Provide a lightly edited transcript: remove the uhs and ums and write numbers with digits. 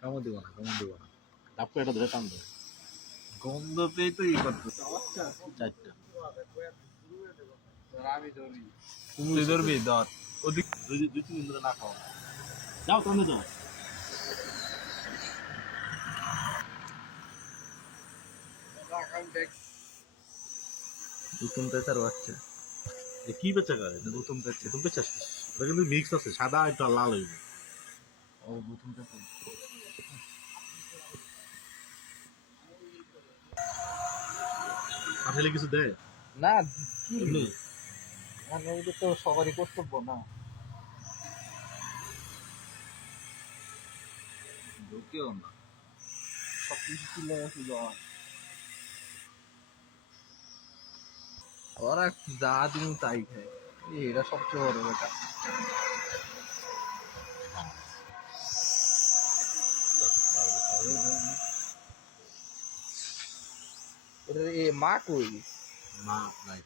কামড় দিব না, কামড় দিব না। ডাবকে এটা ধরে টান দেয় গন্ধতেই তো ই করতে চারটা তুই ধরবি ধর ওদিক দুই তিন দিন ধরে না খাওয়া যাও টানে যাও নতুন পেঁচার বাচ্চা কি বেচা করে নতুন পেঁচা তুমি বেচা ওটা কিন্তু মিক্স আছে সাদা একটু আর লাল হইবে ও নতুন পেঁচা পাঠালে কিছু দেয় না কি এমনি মানে ওটা তো সবারই কর্তব্য না ঢুকেও না সব কিছু তুলে আসলে ওরা যা দিন তাই খায় এরা সবচেয়ে বড় বেটা এটা এ মা কই মা নাই